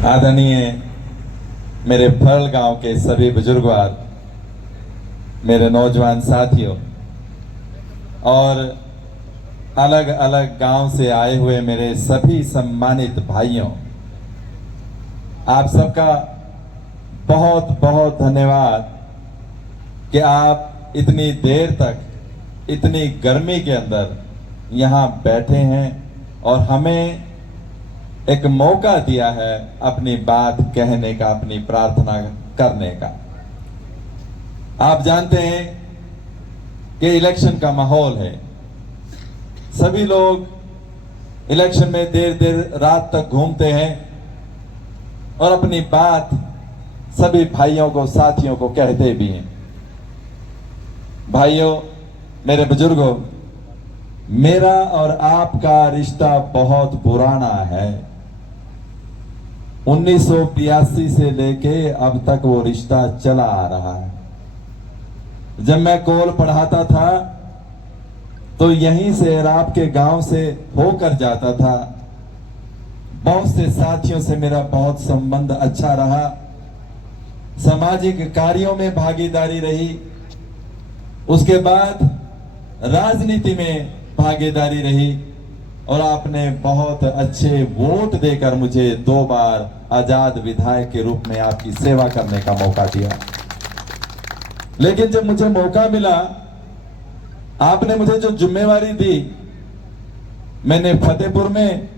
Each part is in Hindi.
आदरणीय मेरे फरल गांव के सभी बुजुर्गवार, मेरे नौजवान साथियों और अलग अलग गांव से आए हुए मेरे सभी सम्मानित भाइयों, आप सबका बहुत बहुत धन्यवाद कि आप इतनी देर तक इतनी गर्मी के अंदर यहाँ बैठे हैं और हमें एक मौका दिया है अपनी बात कहने का, अपनी प्रार्थना करने का। आप जानते हैं कि इलेक्शन का माहौल है, सभी लोग इलेक्शन में देर देर रात तक घूमते हैं और अपनी बात सभी भाइयों को, साथियों को कहते भी हैं। भाइयों, मेरे बुजुर्गों, मेरा और आपका रिश्ता बहुत पुराना है। 1982 से लेके अब तक वो रिश्ता चला आ रहा है। जब मैं कॉल पढ़ाता था तो यहीं से आपके गांव से होकर जाता था। बहुत से साथियों से मेरा बहुत संबंध अच्छा रहा, सामाजिक कार्यों में भागीदारी रही, उसके बाद राजनीति में भागीदारी रही और आपने बहुत अच्छे वोट देकर मुझे 2 बार आजाद विधायक के रूप में आपकी सेवा करने का मौका दिया। लेकिन जब मुझे मौका मिला, आपने मुझे जो जिम्मेवारी दी, मैंने फतेहपुर में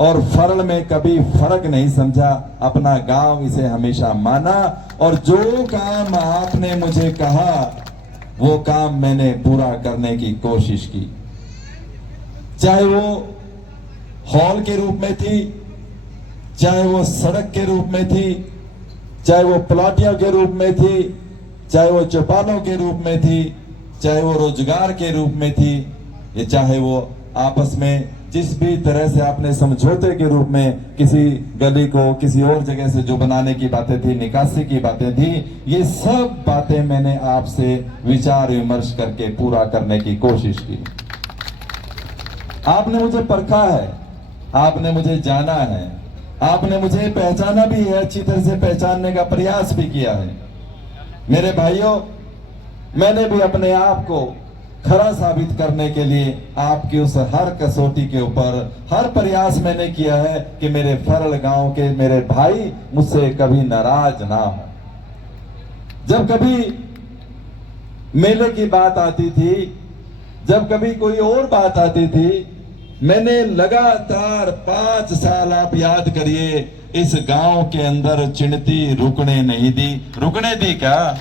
और फरल में कभी फर्क नहीं समझा। अपना गांव इसे हमेशा माना और जो काम आपने मुझे कहा वो काम मैंने पूरा करने की कोशिश की। चाहे वो हॉल के रूप में थी, चाहे वो सड़क के रूप में थी, चाहे वो प्लाटियों के रूप में थी, चाहे वो चौपालों के रूप में थी, चाहे वो रोजगार के रूप में थी, या चाहे वो आपस में जिस भी तरह से आपने समझौते के रूप में किसी गली को किसी और जगह से जो बनाने की बातें थी, निकासी की बातें थी, ये सब बातें मैंने आपसे विचार विमर्श करके पूरा करने की कोशिश की। आपने मुझे परखा है, आपने मुझे जाना है, आपने मुझे पहचाना भी है, अच्छी तरह से पहचानने का प्रयास भी किया है। मेरे भाइयों, मैंने भी अपने आप को खरा साबित करने के लिए आपकी उस हर कसौटी के ऊपर हर प्रयास मैंने किया है कि मेरे फरल गांव के मेरे भाई मुझसे कभी नाराज ना हो। जब कभी मेले की बात आती थी, जब कभी कोई और बात आती थी, मैंने लगातार 5 साल, आप याद करिए, इस गांव के अंदर चिंटी रुकने नहीं दी। रुकने दी क्या?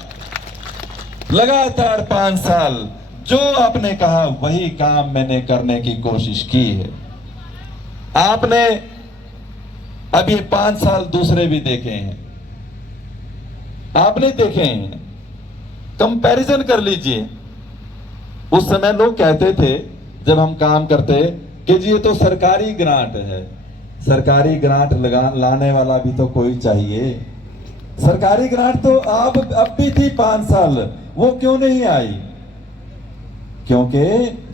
लगातार 5 साल जो आपने कहा वही काम मैंने करने की कोशिश की है। आपने अब ये 5 साल दूसरे भी देखे हैं, आपने देखे हैं। कंपैरिजन कर लीजिए। उस समय लोग कहते थे जब हम काम करते कि जी ये तो सरकारी ग्रांट है, सरकारी ग्रांट लाने वाला भी तो कोई चाहिए। सरकारी ग्रांट तो अब भी थी 5 साल, वो क्यों नहीं आई? क्योंकि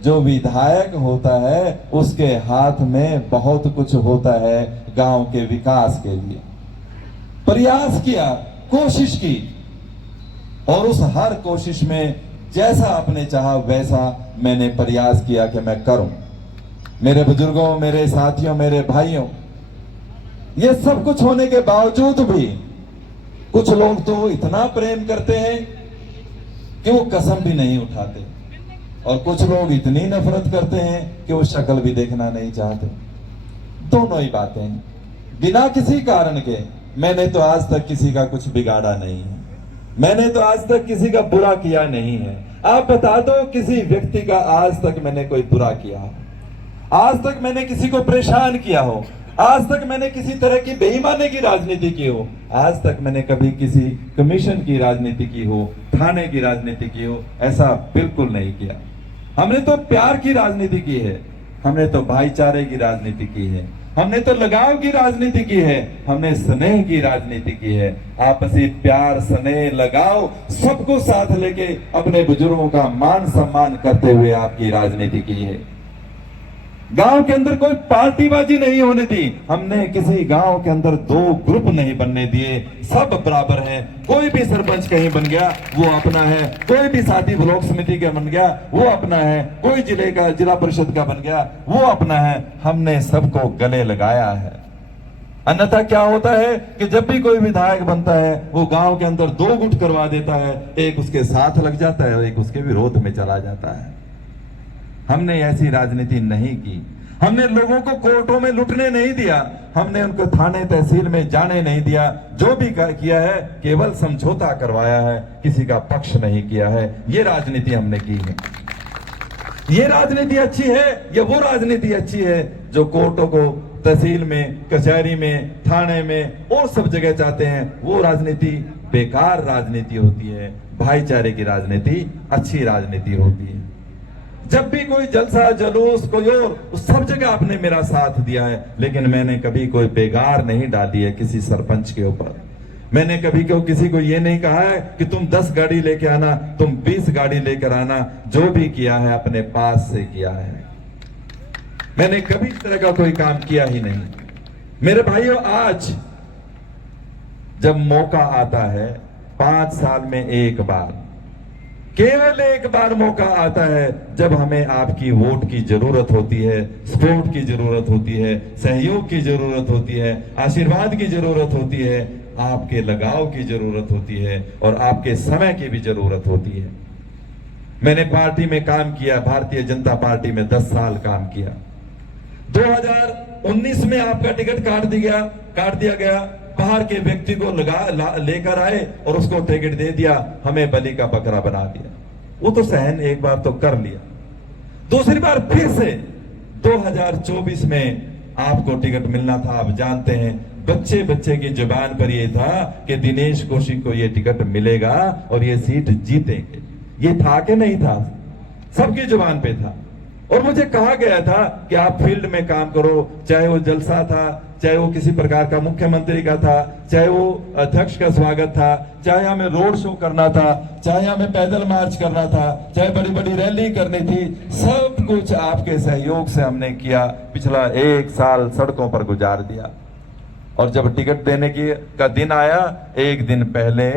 जो विधायक होता है उसके हाथ में बहुत कुछ होता है गांव के विकास के लिए। प्रयास किया, कोशिश की और उस हर कोशिश में जैसा आपने चाहा वैसा मैंने प्रयास किया कि मैं करूं। मेरे बुजुर्गों, मेरे साथियों, मेरे भाइयों, ये सब कुछ होने के बावजूद भी कुछ लोग तो इतना प्रेम करते हैं कि वो कसम भी नहीं उठाते, और कुछ लोग इतनी नफरत करते हैं कि वो शक्ल भी देखना नहीं चाहते। दोनों ही बातें हैं। बिना किसी कारण के मैंने तो आज तक किसी का कुछ बिगाड़ा नहीं है, मैंने तो आज तक किसी का बुरा किया नहीं है। आप बता दो किसी व्यक्ति का आज तक मैंने कोई बुरा किया हो, आज तक मैंने किसी को परेशान किया हो, आज तक मैंने किसी तरह की बेईमानी की राजनीति की हो, आज तक मैंने कभी किसी कमीशन की राजनीति की हो, थाने की राजनीति की हो, ऐसा बिल्कुल नहीं किया। हमने तो प्यार की राजनीति की है, हमने तो भाईचारे की राजनीति की है, हमने तो लगाव की राजनीति की है, हमने स्नेह की राजनीति की है। आपसी प्यार, स्नेह, लगाव सबको साथ लेके अपने बुजुर्गों का मान सम्मान करते हुए आपकी राजनीति की है। गांव के अंदर कोई पार्टीबाजी नहीं होने दी। हमने किसी गांव के अंदर दो ग्रुप नहीं बनने दिए, सब बराबर हैं। कोई भी सरपंच कहीं बन गया वो अपना है, कोई भी साथी ब्लॉक समिति का बन गया वो अपना है, कोई जिला परिषद का बन गया वो अपना है। हमने सबको गले लगाया है। अन्यथा क्या होता है कि जब भी कोई विधायक बनता है वो गांव के अंदर दो गुट करवा देता है, एक उसके साथ लग जाता है और एक उसके विरोध में चला जाता है। हमने ऐसी राजनीति नहीं की। हमने लोगों को कोर्टों में लुटने नहीं दिया, हमने उनको थाने तहसील में जाने नहीं दिया। जो भी किया है केवल समझौता करवाया है, किसी का पक्ष नहीं किया है। ये राजनीति हमने की है। ये राजनीति अच्छी है या वो राजनीति अच्छी है जो कोर्टों को तहसील में, कचहरी में, थाने में और सब जगह चाहते हैं? वो राजनीति बेकार राजनीति होती है। भाईचारे की राजनीति अच्छी राजनीति होती है। जब भी कोई जलसा जुलूस कोई और, सब जगह आपने मेरा साथ दिया है, लेकिन मैंने कभी कोई बेगार नहीं डाली है किसी सरपंच के ऊपर। मैंने कभी किसी को ये नहीं कहा है कि तुम 10 गाड़ी लेके आना, तुम 20 गाड़ी लेकर आना। जो भी किया है अपने पास से किया है। मैंने कभी इस तरह का कोई काम किया ही नहीं। मेरे भाइयों, आज जब मौका आता है 5 साल में एक बार, केवल एक बार मौका आता है जब हमें आपकी वोट की जरूरत होती है, सपोर्ट की जरूरत होती है, सहयोग की जरूरत होती है, आशीर्वाद की जरूरत होती है, आपके लगाव की जरूरत होती है और आपके समय की भी जरूरत होती है। मैंने पार्टी में काम किया, भारतीय जनता पार्टी में 10 साल काम किया। 2019 में आपका टिकट काट दिया गया। बाहर के व्यक्ति को लेकर आए और उसको टिकट दे दिया, हमें बलि का बकरा बना दिया। वो तो सहन एक बार तो कर लिया, दूसरी बार फिर से 2024 में आपको टिकट मिलना था। आप जानते हैं बच्चे की जुबान पर ये था कि दिनेश कौशिक को ये टिकट मिलेगा और ये सीट जीतेंगे। ये था कि नहीं था? सबकी जुबान पे था। और मुझे कहा गया था कि आप फील्ड में काम करो, चाहे वो जलसा था, चाहे वो किसी प्रकार का मुख्यमंत्री का था, चाहे वो अध्यक्ष का स्वागत था, चाहे हमें रोड शो करना था, चाहे हमें पैदल मार्च करना था, चाहे बड़ी बड़ी रैली करनी थी, सब कुछ आपके सहयोग से हमने किया। पिछला 1 साल सड़कों पर गुजार दिया। और जब टिकट देने का दिन आया, एक दिन पहले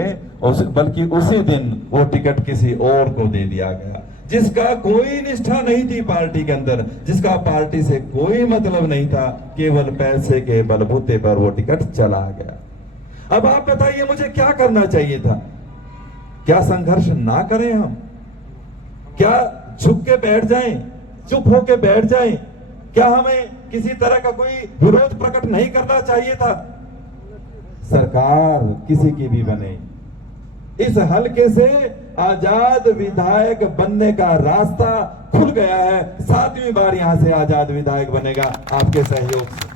बल्कि उसी दिन वो टिकट किसी और को दे दिया गया, जिसका कोई निष्ठा नहीं थी पार्टी के अंदर, जिसका पार्टी से कोई मतलब नहीं था। केवल पैसे के बलबूते पर वो टिकट चला गया। अब आप बताइए मुझे क्या करना चाहिए था? क्या संघर्ष ना करें हम? क्या झुक के बैठ जाएं, चुप होके बैठ जाएं? क्या हमें किसी तरह का कोई विरोध प्रकट नहीं करना चाहिए था? सरकार किसी की भी बने, इस हलके से आजाद विधायक बनने का रास्ता खुल गया है। 7वीं बार यहां से आजाद विधायक बनेगा आपके सहयोग से।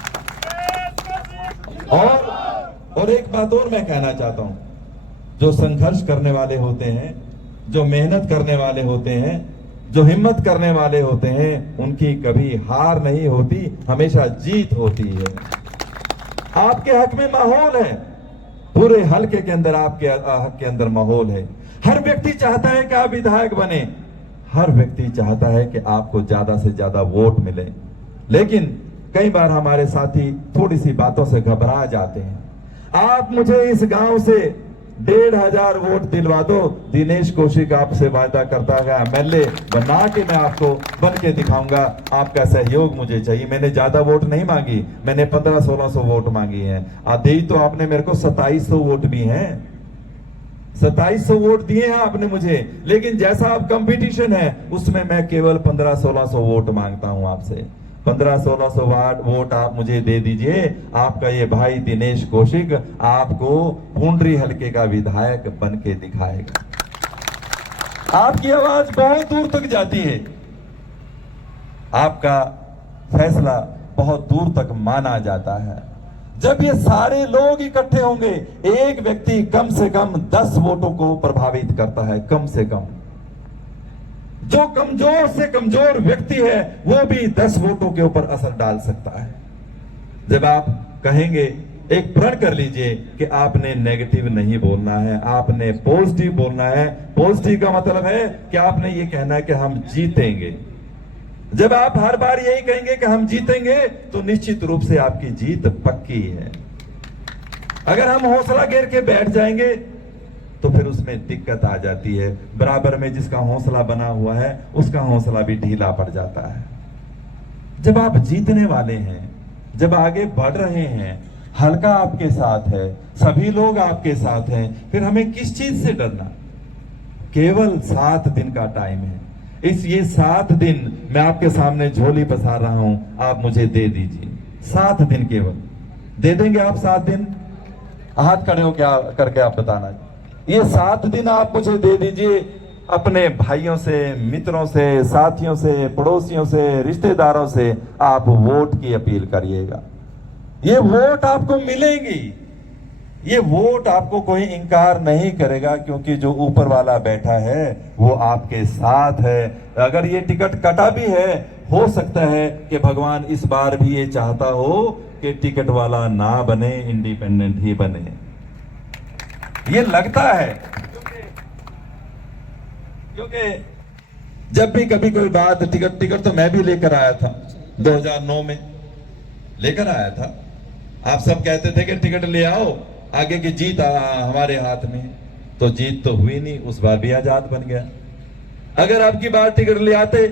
और एक बात और मैं कहना चाहता हूं, जो संघर्ष करने वाले होते हैं, जो मेहनत करने वाले होते हैं, जो हिम्मत करने वाले होते हैं, उनकी कभी हार नहीं होती, हमेशा जीत होती है। आपके हक में माहौल है, पूरे हलके के अंदर आपके हक के अंदर माहौल है। हर व्यक्ति चाहता है कि आप विधायक बने, हर व्यक्ति चाहता है कि आपको ज्यादा से ज्यादा वोट मिले। लेकिन कई बार हमारे साथी थोड़ी सी बातों से घबरा जाते हैं। आप मुझे इस गांव से 1500 वोट दिलवा दो, दिनेश कौशिक आपसे वायदा करता है एमएलए बना के मैं आपको बन के दिखाऊंगा। आपका सहयोग मुझे चाहिए। मैंने ज्यादा वोट नहीं मांगी, मैंने 1500-1600 वोट मांगी हैं। आधे तो आपने मेरे को 2700 वोट भी हैं, 2700 वोट दिए हैं आपने मुझे। लेकिन जैसा आप कंपटीशन है उसमें मैं केवल 1500-1600 वोट मांगता हूं आपसे। 1500-1600 वोट आप मुझे दे दीजिए, आपका ये भाई दिनेश कौशिक आपको पुंडरी हलके का विधायक बन के दिखाएगा। आपकी आवाज बहुत दूर तक जाती है, आपका फैसला बहुत दूर तक माना जाता है। जब ये सारे लोग इकट्ठे होंगे, एक व्यक्ति कम से कम 10 वोटों को प्रभावित करता है, कम से कम। जो कमजोर से कमजोर व्यक्ति है वो भी 10 वोटों के ऊपर असर डाल सकता है। जब आप कहेंगे, एक प्रण कर लीजिए कि आपने नेगेटिव नहीं बोलना है, आपने पॉजिटिव बोलना है। पॉजिटिव का मतलब है कि आपने ये कहना है कि हम जीतेंगे। जब आप हर बार यही कहेंगे कि हम जीतेंगे, तो निश्चित रूप से आपकी जीत पक्की है। अगर हम हौसला गिर के बैठ जाएंगे तो फिर उसमें दिक्कत आ जाती है। बराबर में जिसका हौसला बना हुआ है उसका हौसला भी ढीला पड़ जाता है। जब आप जीतने वाले हैं, जब आगे बढ़ रहे हैं, हल्का आपके साथ है, सभी लोग आपके साथ हैं, फिर हमें किस चीज से डरना? केवल 7 दिन का टाइम है। ये 7 दिन मैं आपके सामने झोली पसार रहा हूं, आप मुझे दे दीजिए। 7 दिन केवल दे देंगे आप? 7 दिन हाथ खड़े हो क्या करके आप बताना। ये 7 दिन आप मुझे दे दीजिए। अपने भाइयों से, मित्रों से, साथियों से, पड़ोसियों से, रिश्तेदारों से आप वोट की अपील करिएगा। ये वोट आपको मिलेगी, ये वोट आपको कोई इंकार नहीं करेगा, क्योंकि जो ऊपर वाला बैठा है वो आपके साथ है। अगर ये टिकट कटा भी है, हो सकता है कि भगवान इस बार भी ये चाहता हो कि टिकट वाला ना बने, इंडिपेंडेंट ही बने। ये लगता है, क्योंकि जब भी कभी कोई बात टिकट तो मैं भी लेकर आया था 2009 में लेकर आया था। आप सब कहते थे कि टिकट ले आओ, आगे की जीत हमारे हाथ में। तो जीत तो हुई नहीं, उस बार भी आजाद बन गया। अगर आपकी बार टिकट ले आते,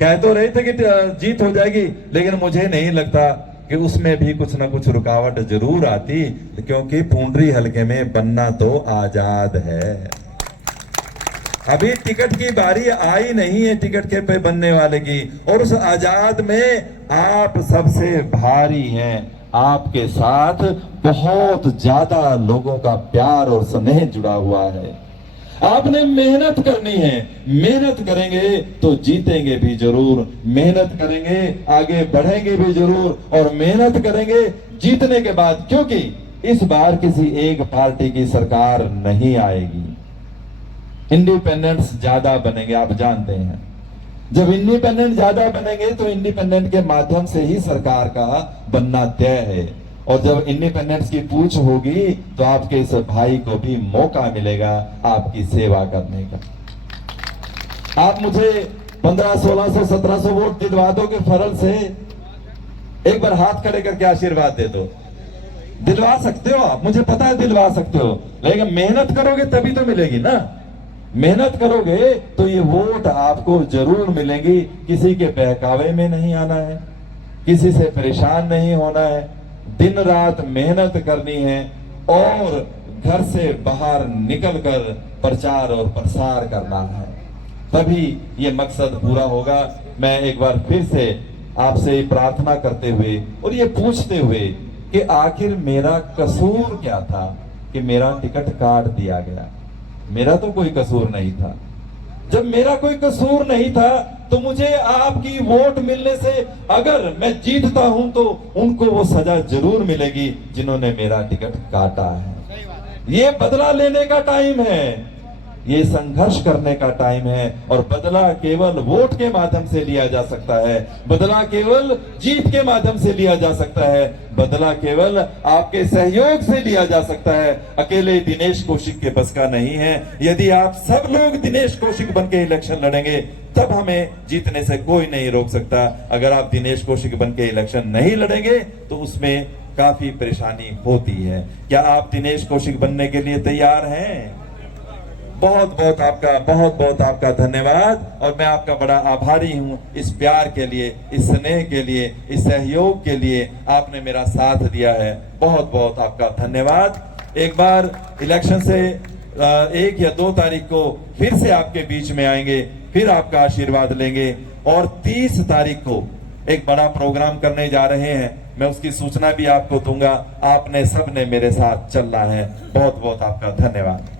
कह तो रहे थे कि जीत हो जाएगी, लेकिन मुझे नहीं लगता कि उसमें भी कुछ ना कुछ रुकावट जरूर आती, क्योंकि पूंडरी हलके में बनना तो आजाद है। अभी टिकट की बारी आई नहीं है टिकट के पे बनने वाले की, और उस आजाद में आप सबसे भारी हैं। आपके साथ बहुत ज्यादा लोगों का प्यार और स्नेह जुड़ा हुआ है। आपने मेहनत करनी है, मेहनत करेंगे तो जीतेंगे भी जरूर, मेहनत करेंगे आगे बढ़ेंगे भी जरूर, और मेहनत करेंगे जीतने के बाद, क्योंकि इस बार किसी एक पार्टी की सरकार नहीं आएगी। इंडिपेंडेंट्स ज्यादा बनेंगे, आप जानते हैं। जब इंडिपेंडेंट ज्यादा बनेंगे तो इंडिपेंडेंट के माध्यम से ही सरकार का बनना तय है, और जब इंडिपेंडेंस की पूछ होगी तो आपके इस भाई को भी मौका मिलेगा आपकी सेवा करने का। आप मुझे 1500, 1600, 1700 वोट दिलवा दोगे फरल से? एक बार हाथ खड़े करके आशीर्वाद दे दो। दिलवा सकते हो आप, मुझे पता है दिलवा सकते हो, लेकिन मेहनत करोगे तभी तो मिलेगी ना। मेहनत करोगे तो ये वोट आपको जरूर मिलेंगी। किसी के बहकावे में नहीं आना है, किसी से परेशान नहीं होना है, दिन रात मेहनत करनी है, और घर से बाहर निकलकर प्रचार और प्रसार करना है, तभी ये मकसद पूरा होगा। मैं एक बार फिर से आपसे प्रार्थना करते हुए और ये पूछते हुए कि आखिर मेरा कसूर क्या था कि मेरा टिकट काट दिया गया। मेरा तो कोई कसूर नहीं था। जब मेरा कोई कसूर नहीं था तो मुझे आपकी वोट मिलने से, अगर मैं जीतता हूं तो उनको वो सजा जरूर मिलेगी जिन्होंने मेरा टिकट काटा है। ये बदला लेने का टाइम है, ये संघर्ष करने का टाइम है, और बदला केवल वोट के माध्यम से लिया जा सकता है, बदला केवल जीत के माध्यम से लिया जा सकता है, बदला केवल आपके सहयोग से लिया जा सकता है। अकेले दिनेश कौशिक के बस का नहीं है। यदि आप सब लोग दिनेश कौशिक बन के इलेक्शन लड़ेंगे तब हमें जीतने से कोई नहीं रोक सकता। अगर आप दिनेश कौशिक बन के इलेक्शन नहीं लड़ेंगे तो उसमें काफी परेशानी होती है। क्या आप दिनेश कौशिक बनने के लिए तैयार हैं? बहुत बहुत आपका धन्यवाद, और मैं आपका बड़ा आभारी हूं इस प्यार के लिए, इस स्नेह के लिए, इस सहयोग के लिए। आपने मेरा साथ दिया है, बहुत बहुत आपका धन्यवाद। एक बार इलेक्शन से 1 या 2 तारीख को फिर से आपके बीच में आएंगे, फिर आपका आशीर्वाद लेंगे, और 30 तारीख को एक बड़ा प्रोग्राम करने जा रहे हैं। मैं उसकी सूचना भी आपको दूंगा। आपने सबने मेरे साथ चलना है। बहुत बहुत आपका धन्यवाद।